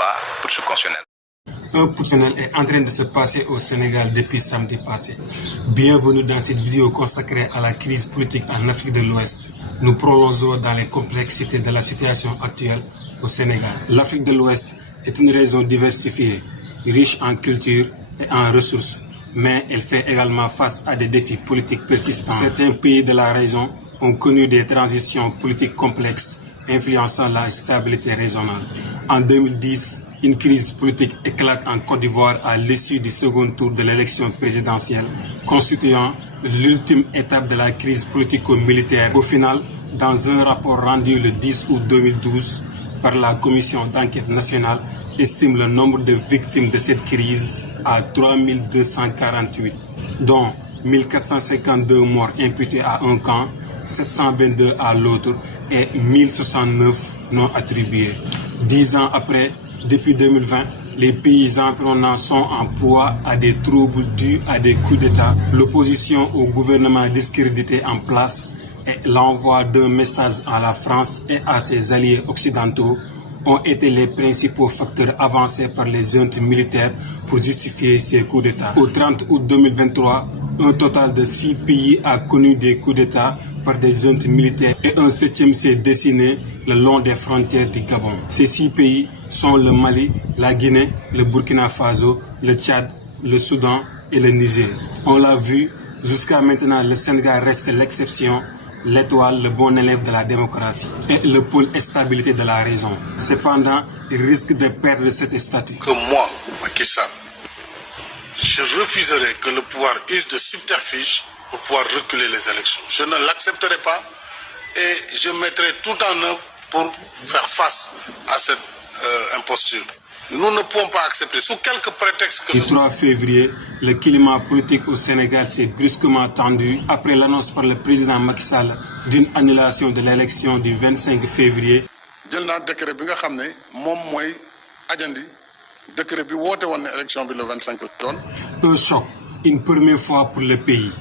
va putsch constitutionnel. Un putsch est en train de se passer au Sénégal depuis samedi passé. Bienvenue dans cette vidéo consacrée à la crise politique en Afrique de l'Ouest. Nous prolongeons dans les complexités de la situation actuelle au Sénégal. L'Afrique de l'Ouest est une région diversifiée, riche en culture et en ressources, mais elle fait également face à des défis politiques persistants. Certains pays de la région ont connu des transitions politiques complexes, influençant la stabilité régionale. En 2010, une crise politique éclate en Côte d'Ivoire à l'issue du second tour de l'élection présidentielle, constituant l'ultime étape de la crise politico-militaire. Au final, dans un rapport rendu le 10 août 2012 par la Commission d'enquête nationale, estime le nombre de victimes de cette crise à 3248, dont 1452 morts imputés à un camp, 722 à l'autre et 1069 non attribués. 10 ans après, depuis 2020, les pays environnants sont en proie à des troubles dus à des coups d'État, l'opposition au gouvernement discrédité en place et l'envoi d'un message à la France et à ses alliés occidentaux ont été les principaux facteurs avancés par les juntes militaires pour justifier ces coups d'État. Au 30 août 2023, un total de 6 pays a connu des coups d'État par des juntes militaires et un 7e s'est dessiné le long des frontières du Gabon. Ces 6 pays sont le Mali, la Guinée, le Burkina Faso, le Tchad, le Soudan et le Niger. On l'a vu, jusqu'à maintenant le Sénégal reste l'exception, l'étoile, le bon élève de la démocratie et le pôle stabilité de la région. Cependant, il risque de perdre cet statut. Que moi, Macky Sall, je refuserai que le pouvoir use de subterfuge pour pouvoir reculer les élections. Je ne l'accepterai pas et je mettrai tout en œuvre pour faire face à cette imposture. Nous ne pouvons pas accepter, sous quelque prétexte que ce soit. Le 3 février, le climat politique au Sénégal s'est brusquement tendu après l'annonce par le président Macky Sall d'une annulation de l'élection du 25 février. Un choc, une première fois pour le pays.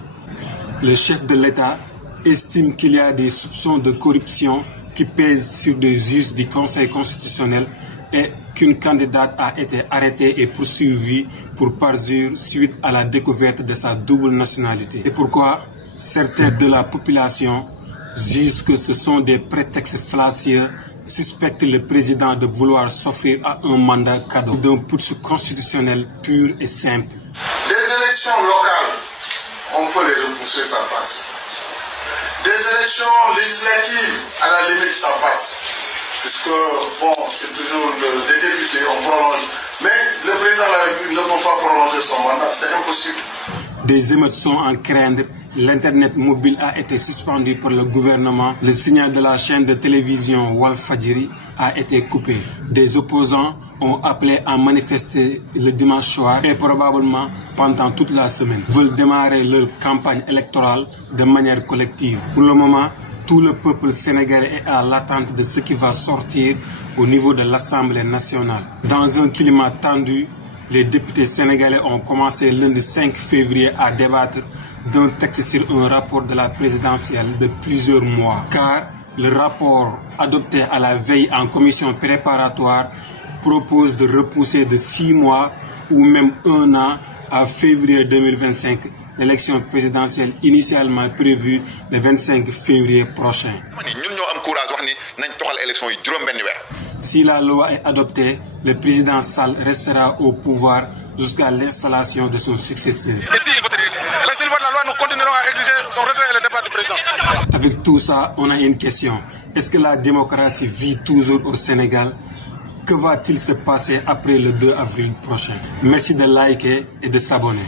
Le chef de l'État estime qu'il y a des soupçons de corruption qui pèsent sur des juges du Conseil constitutionnel et qu'une candidate a été arrêtée et poursuivie pour parjure suite à la découverte de sa double nationalité. Et pourquoi certains de la population jugent que ce sont des prétextes fallacieux, suspectent le président de vouloir s'offrir à un mandat cadeau d'un putsch constitutionnel pur et simple. Des élections locales, on peut les repousser, ça passe. Des élections législatives, à la limite, ça passe. Puisque, bon, c'est toujours des députés, on prolonge. Mais le président de la République ne peut pas prolonger son mandat, c'est impossible. Des émeutes sont en crainte. L'Internet mobile a été suspendu par le gouvernement. Le signal de la chaîne de télévision Walfadjri a été coupé. Des opposants ont appelé à manifester le dimanche soir et probablement pendant toute la semaine. Veulent démarrer leur campagne électorale de manière collective. Pour le moment, tout le peuple sénégalais est à l'attente de ce qui va sortir au niveau de l'Assemblée nationale. Dans un climat tendu, les députés sénégalais ont commencé lundi 5 février à débattre d'un texte sur un rapport de la présidentielle de plusieurs mois. Car le rapport adopté à la veille en commission préparatoire propose de repousser de 6 mois ou même 1 an à février 2025 l'élection présidentielle initialement prévue le 25 février prochain. Si la loi est adoptée, le président Sall restera au pouvoir jusqu'à l'installation de son successeur. Et s'il vote la loi, nous continuerons à exiger son retrait et le départ du président. Avec tout ça, on a une question. Est-ce que la démocratie vit toujours au Sénégal? Que va-t-il se passer après le 2 avril prochain? Merci de liker et de s'abonner.